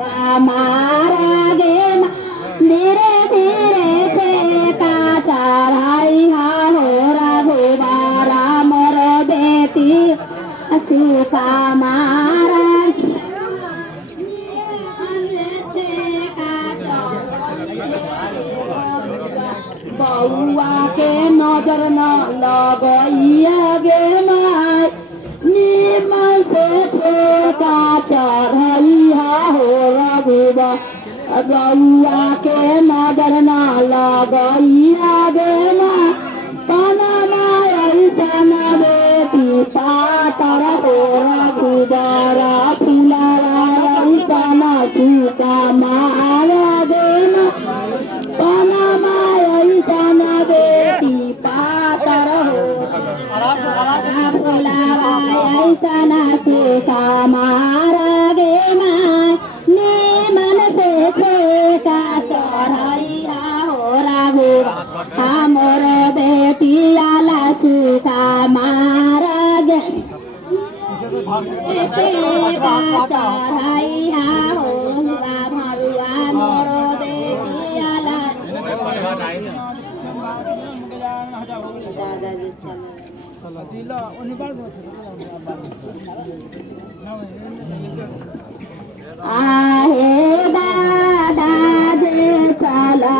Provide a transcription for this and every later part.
हमारा गेम धीरे धीरे छे काचा राई हा हो रघुबारा मोर बेटी सुखा मारा बउआ के नजर न लगइया गे माय निमन से ठेका चढ़इया हो रघुबा बउआ के नजर न लगइया गे माय पनमा ऐसन बेटी पातर हो रघुबारा फुलारा ऐसन सुता मारा गे माय पनमा ऐसन बेटी पातर हो फुलारा ऐसन सुता मारा गे माय निमन से छेका चढ़इया हो रघुबा हमर बेटी आला सुता मारा गे छेका चढ़इया हो रघुबा मोर बेटी आला आहे दादा जे चलला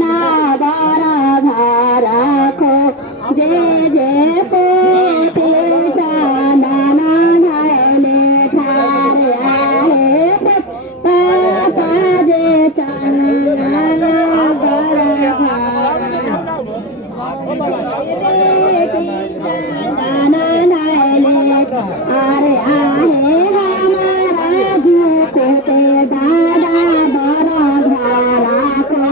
ना बर घर को जे पोते साना धैले ठारे आहे पापा जे चलला बर अरे आहे हमारा झूठे दादा बड़ा धारा को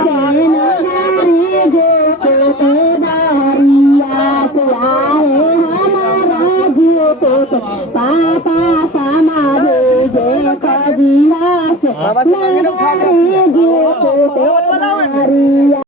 से नगारी झूठे दारिया से आए हमारा झूठे पापा समाधे जे खजिया से नगारी झूठे दारिया